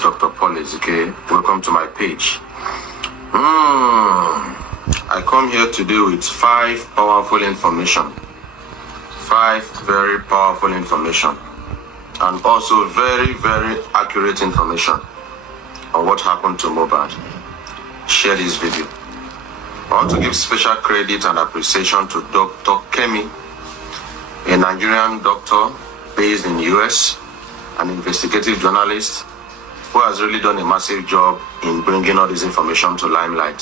Dr. Paul Ezike. Welcome to my page. I come here today with 5 powerful information. 5 very powerful information. And also very, very accurate information on what happened to Mohbad. Share this video. I want to give special credit and appreciation to Dr. Kemi, a Nigerian doctor based in the US, an investigative journalist who has really done a massive job in bringing all this information to limelight.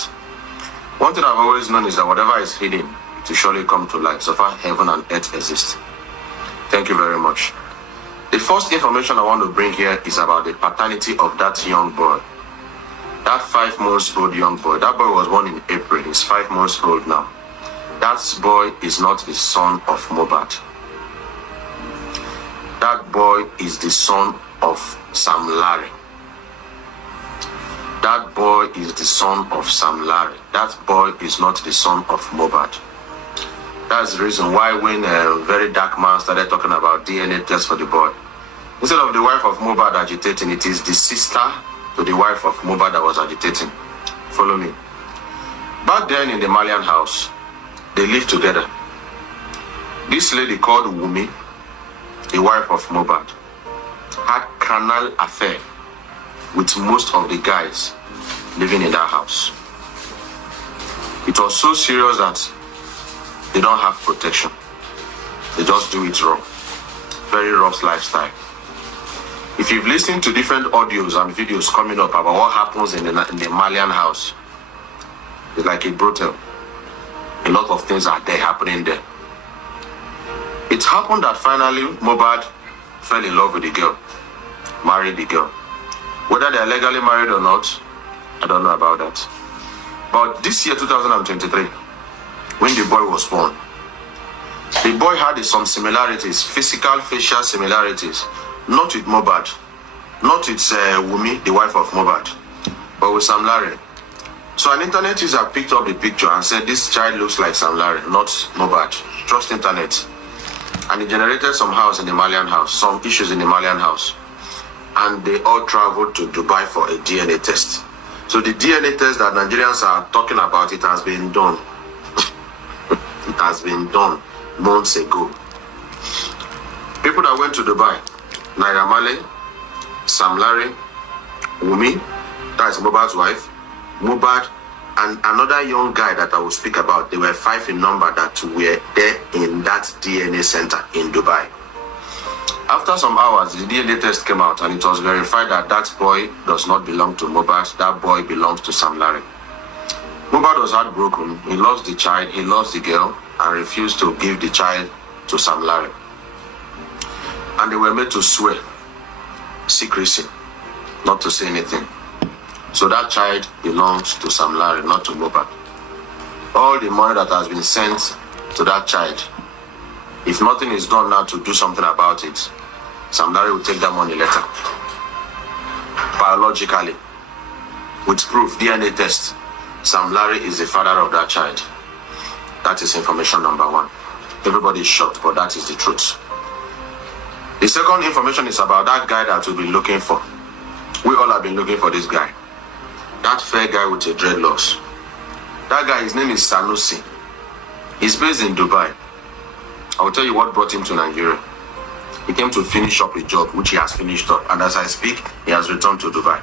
One thing I've always known is that whatever is hidden, it will surely come to light, so far heaven and earth exist. Thank you very much. The first information I want to bring here is about the paternity of that young boy. That 5-month-old young boy. That boy was born in April. He's 5 months old now. That boy is not the son of Mohbad. That boy is the son of Sam Larry. That boy is the son of Sam Larry. That boy is not the son of Mohbad. That's the reason why when a very dark man started talking about DNA test for the boy, instead of the wife of Mohbad agitating, it is the sister to the wife of Mohbad that was agitating. Follow me. Back then in the Malian house, they lived together. This lady called Wumi, the wife of Mohbad, had carnal affair with most of the guys living in that house. It was so serious that they don't have protection. They just do it raw. Very rough lifestyle. If you've listened to different audios and videos coming up about what happens in the Malian house, it's like a brothel. A lot of things are there happening there. It happened that finally Mohbad fell in love with the girl, married the girl. Whether they are legally married or not, I don't know about that. But this year, 2023, when the boy was born, the boy had some similarities, physical, facial similarities. Not with Mohbad, not with Wumi, the wife of Mohbad, but with Sam Larry. So an internet user picked up the picture and said, this child looks like Sam Larry, not Mohbad. Trust internet. And it generated some house in the Malian house, some issues in the Malian house. And they all traveled to Dubai for a DNA test. So the DNA test that Nigerians are talking about, it has been done. It has been done months ago. People that went to Dubai, Naira Marley, Sam Larry, Wumi, that is Mohbad's wife, Mohbad, and another young guy that I will speak about. They were 5 in number that were there in that DNA center in Dubai. After some hours, the DNA test came out and it was verified that that boy does not belong to Mohbad. That boy belongs to Sam Larry. Mohbad was heartbroken. He lost the child, he lost the girl, and refused to give the child to Sam Larry. And they were made to swear secrecy, not to say anything. So that child belongs to Sam Larry, not to Mohbad. All the money that has been sent to that child, if nothing is done now to do something about it, Sam Larry will take that money later. Biologically, with proof, DNA test, Sam Larry is the father of that child. That is information number 1. Everybody is shocked, but that is the truth. The second information is about that guy that we've been looking for. We all have been looking for this guy. That fair guy with a dreadlocks. That guy, his name is Sanusi. He's based in Dubai. I will tell you what brought him to Nigeria. He came to finish up a job, which he has finished up. And as I speak, he has returned to Dubai.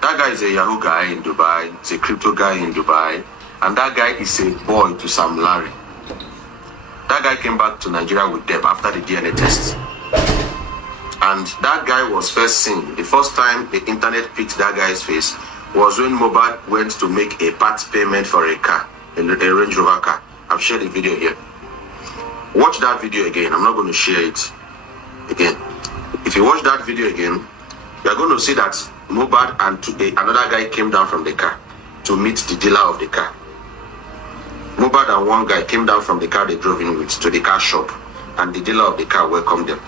That guy is a Yahoo guy in Dubai. He's a crypto guy in Dubai. And that guy is a boy to Sam Larry. That guy came back to Nigeria with them after the DNA test. And that guy was first seen. The first time the internet picked that guy's face was when Mohbad went to make a part payment for a car, a Range Rover car. I've shared the video here. Watch that video again. I'm not going to share it again. If you watch that video again, you're going to see that Mohbad and another guy came down from the car to meet the dealer of the car. Mohbad and one guy came down from the car they drove in with to the car shop, and the dealer of the car welcomed them.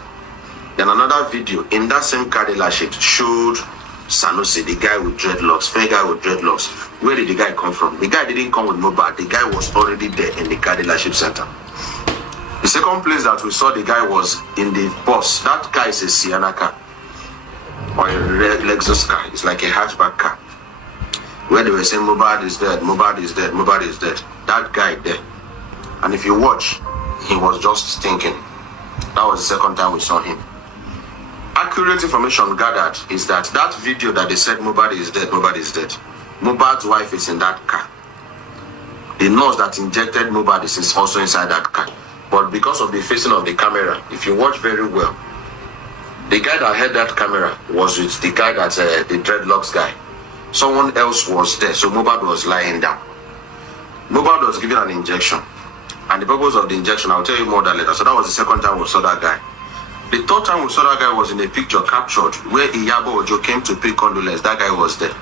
Then another video in that same car dealership showed Sanusi, the guy with dreadlocks, fair guy with dreadlocks. Where did the guy come from? The guy didn't come with Mohbad. The guy was already there in the car dealership center. The second place that we saw the guy was in the bus. That car is a Sienna car. or a red Lexus car. It's like a hatchback car. Where they were saying Mohbad is dead, Mohbad is dead, Mohbad is dead. That guy there. And if you watch, he was just thinking. That was the second time we saw him. Accurate information gathered is that that video that they said Mohbad is dead, Mohbad is dead. Mohbad's wife is in that car. The nurse that injected Mohbad is also inside that car. But because of the facing of the camera, if you watch very well, the guy that had that camera was with the guy that's the dreadlocks guy. Someone else was there, so Mohbad was lying down. Mohbad was given an injection. And the purpose of the injection, I'll tell you more that later. So that was the second time we saw that guy. The third time we saw that guy was in a picture captured where Iyabo Ojo came to pay condolence. That guy was there.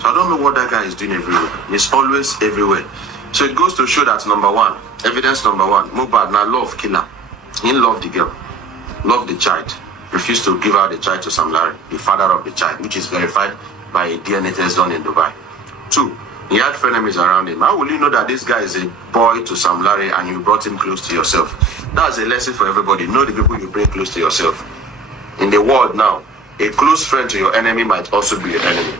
So I don't know what that guy is doing everywhere. He's always everywhere. So it goes to show that number one, evidence number one, Mohbad now love killer. He loved the girl, loved the child, refused to give out the child to Sam Larry, the father of the child, which is verified by a DNA test done in Dubai. Two, he had frenemies around him. How will you know that this guy is a boy to Sam Larry and you brought him close to yourself? That's a lesson for everybody. Know the people you bring close to yourself. In the world now, a close friend to your enemy might also be your enemy.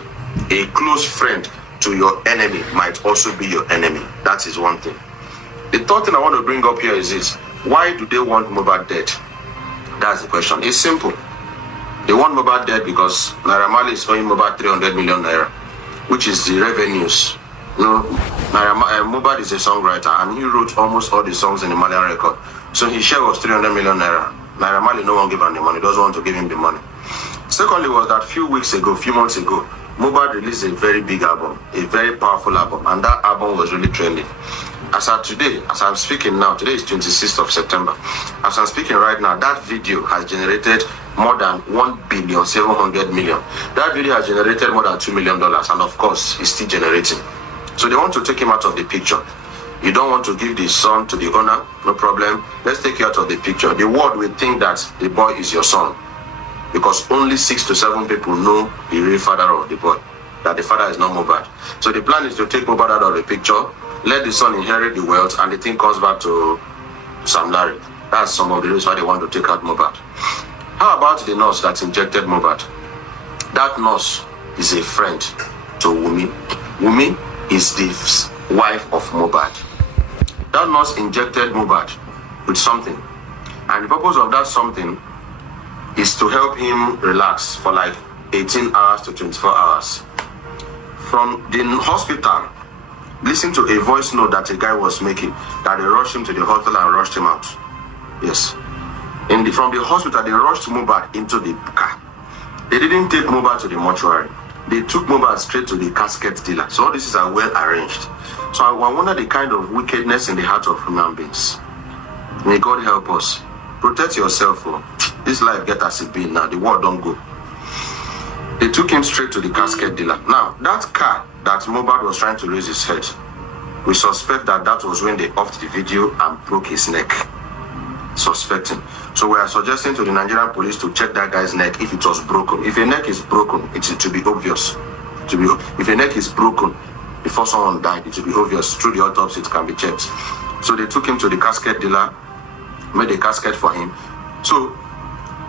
A close friend to your enemy might also be your enemy. That is one thing. The third thing I want to bring up here is this. Why do they want Mohbad dead? That's the question. It's simple. They want Mohbad dead because Naira Marley is owing Mohbad 300 million naira, which is the revenues. You know, Mohbad is a songwriter and he wrote almost all the songs in the Malian record. So his share was 300 million naira. Naira Marley no one gave him the money, doesn't want to give him the money. Secondly was that few months ago, Mohbad released a very big album, a very powerful album, and that album was really trending. As of today, as I'm speaking now, today is 26th of September. As I'm speaking right now, that video has generated more than 1,700,000,000. That video has generated more than $2 million, and of course, it's still generating. So they want to take him out of the picture. You don't want to give the son to the owner, no problem. Let's take you out of the picture. The world will think that the boy is your son, because only 6 to 7 people know the real father of the boy, that the father is not Mohbad. So the plan is to take Mohbad out of the picture, let the son inherit the wealth, and the thing comes back to Sam Larry. That's some of the reasons why they want to take out Mohbad. How about the nurse that injected Mohbad? That nurse is a friend to Wumi. Wumi is the wife of Mohbad. That nurse injected Mohbad with something. And the purpose of that something is to help him relax for like 18 hours to 24 hours. From the hospital, listen to a voice note that a guy was making, that they rushed him to the hospital and rushed him out. Yes. From the hospital, they rushed Mohbad into the car. They didn't take Mohbad to the mortuary. They took Mohbad straight to the casket dealer. So all this is well arranged. So I wonder the kind of wickedness in the heart of human beings. May God help us. Protect yourself. This life get as it be now. The world don't go. They took him straight to the casket dealer. Now, that car that Mohbad was trying to raise his head, we suspect that was when they offed the video and broke his neck. Suspecting. So we are suggesting to the Nigerian police to check that guy's neck if it was broken. If a neck is broken, it should be obvious. If a neck is broken before someone died, it should be obvious. Through the autopsy, it can be checked. So they took him to the casket dealer, made a casket for him. So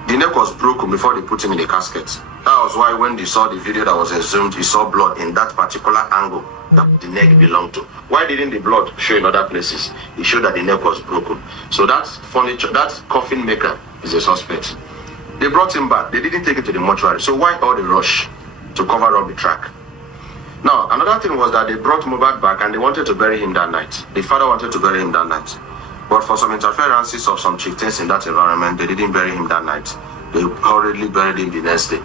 the neck was broken before they put him in the casket. That was why when they saw the video that was exhumed, he saw blood in that particular angle that the neck belonged to. Why didn't the blood show in other places? It showed that the neck was broken. So that furniture, that coffin maker is a suspect. They brought him back. They didn't take him to the mortuary. So why all the rush to cover up the track? Now, another thing was that they brought Mohbad back and they wanted to bury him that night. The father wanted to bury him that night. But for some interferences of some chieftains in that environment, they didn't bury him that night. They hurriedly buried him the next day.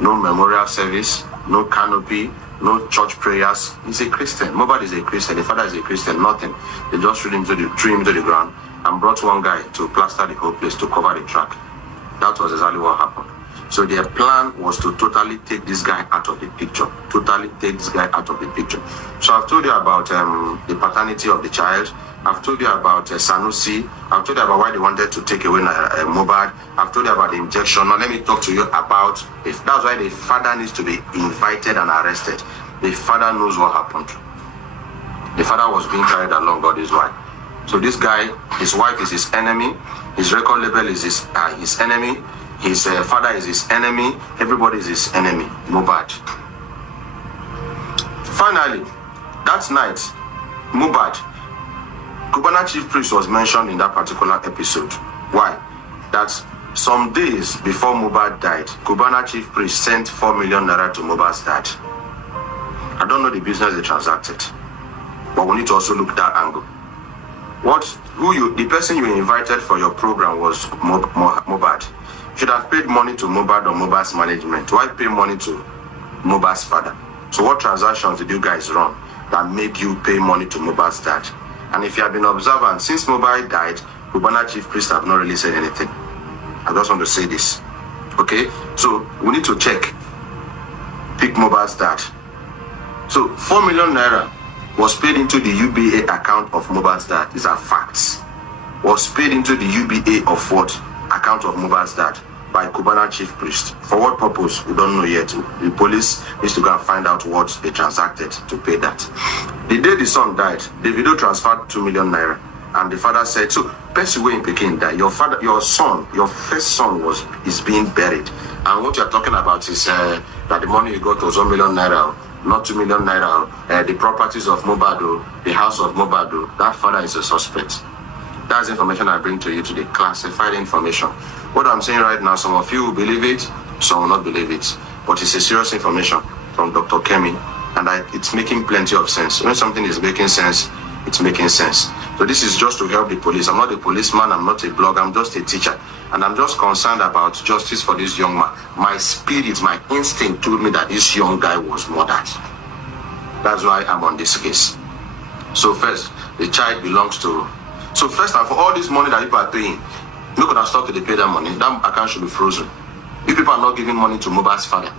No memorial service, no canopy, no church prayers. He's a Christian. Mohbad is a Christian. The father is a Christian. Nothing. They just threw him to the ground and brought one guy to plaster the whole place to cover the track. That was exactly what happened. So their plan was to totally take this guy out of the picture. Totally take this guy out of the picture. So I've told you about the paternity of the child. I've told you about Sanusi. I've told you about why they wanted to take away Mohbad. I've told you about the injection. Now let me talk to you about, if that's why the father needs to be invited and arrested. The father knows what happened. The father was being carried along, God is why. So this guy, his wife is his enemy. His record label is his enemy. His father is his enemy. Everybody is his enemy. Mohbad. Finally, that night, Mohbad, Cubana chief priest was mentioned in that particular episode. Why? That some days before Mohbad died, Cubana chief priest sent 4 million naira to Mohbad's dad. I don't know the business they transacted, but we need to also look that angle. The person you invited for your program was Mohbad. You should have paid money to Mohbad or Mohbad's management. Why pay money to Mohbad's father? So what transactions did you guys run that made you pay money to Mohbad's dad? And if you have been observant, since Mohbad died, Cubana chief priest have not really said anything. I just want to say this. Okay? So we need to check. Pick Mohbad's dad. So 4 million naira was paid into the UBA account of Mohbad's dad. These are facts. Was paid into the UBA of what? Account of Mohbad's dad by Cubana chief priest. For what purpose? We don't know yet. The police needs to go and find out what they transacted to pay that. The day the son died, Davido transferred 2 million naira. And the father said, so, Percy in Peking died. Your son, your first son is being buried. And what you're talking about is that the money you got was 1 million naira. Not 2 million naira, the properties of Mohbad, the house of Mohbad, that father is a suspect. That's information I bring to you today, classified information. What I'm saying right now, some of you will believe it, some will not believe it. But it's a serious information from Dr. Kemi, and it's making plenty of sense. When something is making sense, it's making sense. So this is just to help the police. I'm not a policeman, I'm not a blogger, I'm just a teacher. And I'm just concerned about justice for this young man. My spirit, my instinct told me that this young guy was murdered. That's why I'm on this case. So first, the child belongs to... So first and for all this money that people are paying, look at our stock to pay that money. That account should be frozen. If people are not giving money to Mohbad's father,